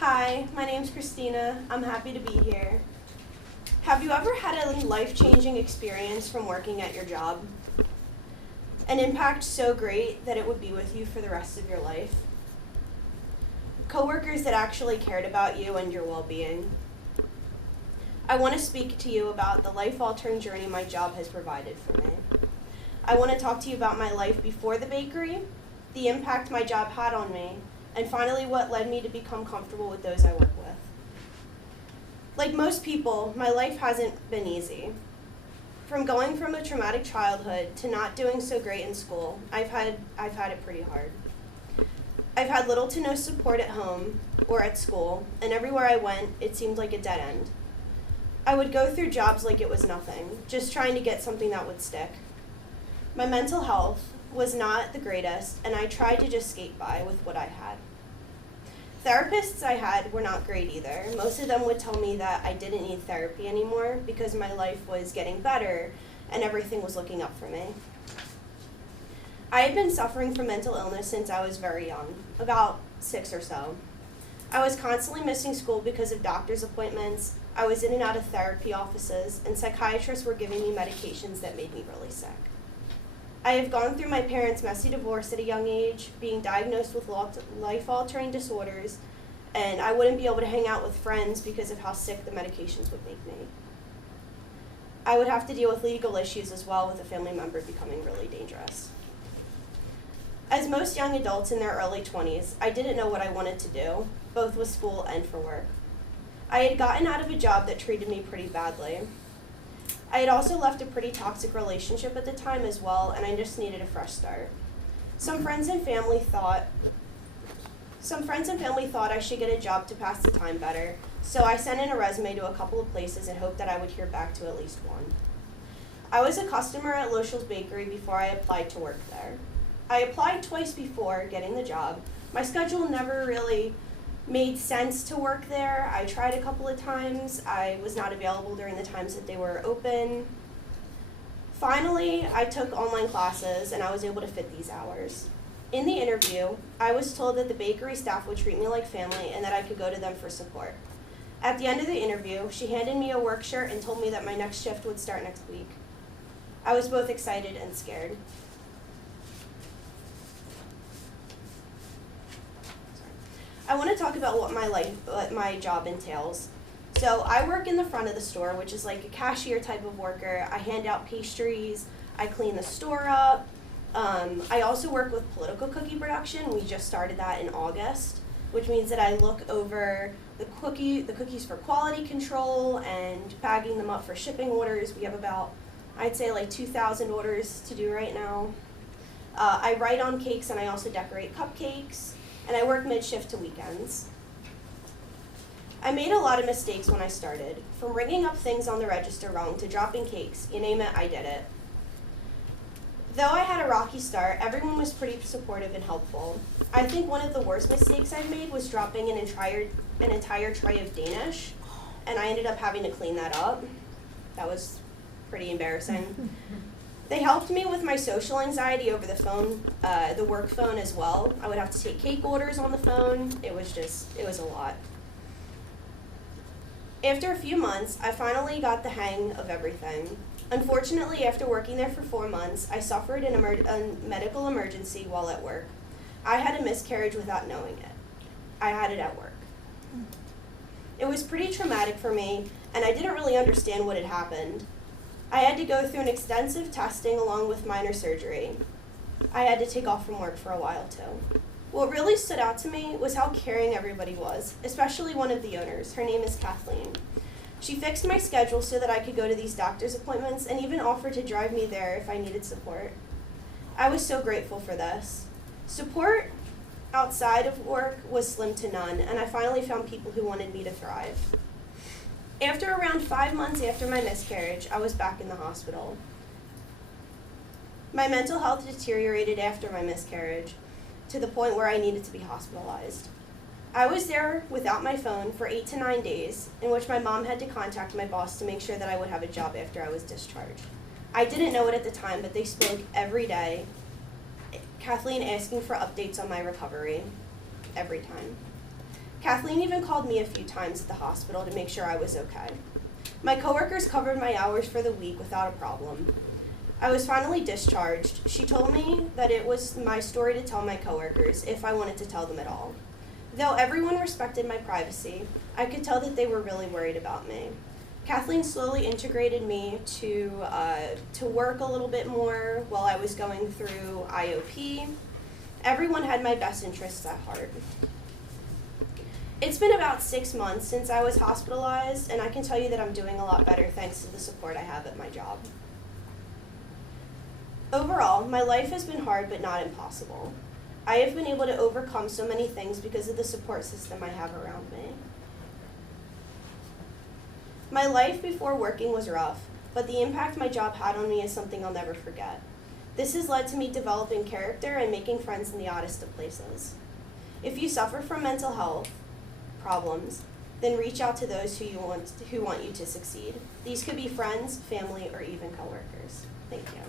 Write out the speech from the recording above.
Hi, my name's Christina. I'm happy to be here. Have you ever had a life-changing experience from working at your job? An impact so great that it would be with you for the rest of your life? Coworkers that actually cared about you and your well-being? I want to speak to you about the life-altering journey my job has provided for me. I want to talk to you about my life before the bakery, the impact my job had on me, and finally what led me to become comfortable with those I work with. Like most people, my life hasn't been easy. From going from a traumatic childhood to not doing so great in school, I've had it pretty hard. I've had little to no support at home or at school, and everywhere I went, it seemed like a dead end. I would go through jobs like it was nothing, just trying to get something that would stick. My mental health was not the greatest, and I tried to just skate by with what I had. Therapists I had were not great either. Most of them would tell me that I didn't need therapy anymore because my life was getting better and everything was looking up for me. I had been suffering from mental illness since I was very young, about 6 or so. I was constantly missing school because of doctor's appointments. I was in and out of therapy offices, and psychiatrists were giving me medications that made me really sick. I have gone through my parents' messy divorce at a young age, being diagnosed with life-altering disorders, and I wouldn't be able to hang out with friends because of how sick the medications would make me. I would have to deal with legal issues as well, with a family member becoming really dangerous. As most young adults in their early 20s, I didn't know what I wanted to do, both with school and for work. I had gotten out of a job that treated me pretty badly. I had also left a pretty toxic relationship at the time as well, and I just needed a fresh start. Some friends and family thought I should get a job to pass the time better, so I sent in a resume to a couple of places and hoped that I would hear back to at least one. I was a customer at Lochel's Bakery before I applied to work there. I applied twice before getting the job. My schedule never really made sense to work there. I tried a couple of times. I was not available during the times that they were open. Finally, I took online classes and I was able to fit these hours. In the interview, I was told that the bakery staff would treat me like family and that I could go to them for support. At the end of the interview, she handed me a work shirt and told me that my next shift would start next week. I was both excited and scared. I want to talk about what my job entails. So I work in the front of the store, which is like a cashier type of worker. I hand out pastries, I clean the store up. I also work with political cookie production. We just started that in August, which means that I look over the cookies for quality control and bagging them up for shipping orders. We have about, I'd say like 2,000 orders to do right now. I write on cakes and I also decorate cupcakes. And I work mid-shift to weekends. I made a lot of mistakes when I started, from ringing up things on the register wrong to dropping cakes. You name it, I did it. Though I had a rocky start, everyone was pretty supportive and helpful. I think one of the worst mistakes I've made was dropping an entire tray of Danish, and I ended up having to clean that up. That was pretty embarrassing. They helped me with my social anxiety over the phone, the work phone as well. I would have to take cake orders on the phone. It was a lot. After a few months, I finally got the hang of everything. Unfortunately, after working there for 4 months, I suffered a medical emergency while at work. I had a miscarriage without knowing it. I had it at work. It was pretty traumatic for me, and I didn't really understand what had happened. I had to go through an extensive testing along with minor surgery. I had to take off from work for a while too. What really stood out to me was how caring everybody was, especially one of the owners. Her name is Kathleen. She fixed my schedule so that I could go to these doctor's appointments and even offered to drive me there if I needed support. I was so grateful for this. Support outside of work was slim to none, and I finally found people who wanted me to thrive. After around 5 months after my miscarriage, I was back in the hospital. My mental health deteriorated after my miscarriage to the point where I needed to be hospitalized. I was there without my phone for 8 to 9 days, in which my mom had to contact my boss to make sure that I would have a job after I was discharged. I didn't know it at the time, but they spoke every day, Kathleen asking for updates on my recovery every time. Kathleen even called me a few times at the hospital to make sure I was okay. My coworkers covered my hours for the week without a problem. I was finally discharged. She told me that it was my story to tell my coworkers if I wanted to tell them at all. Though everyone respected my privacy, I could tell that they were really worried about me. Kathleen slowly integrated me to work a little bit more while I was going through IOP. Everyone had my best interests at heart. It's been about 6 months since I was hospitalized, and I can tell you that I'm doing a lot better thanks to the support I have at my job. Overall, my life has been hard but not impossible. I have been able to overcome so many things because of the support system I have around me. My life before working was rough, but the impact my job had on me is something I'll never forget. This has led to me developing character and making friends in the oddest of places. If you suffer from mental health problems, then reach out to those who want you to succeed. These could be friends, family, or even coworkers. Thank you.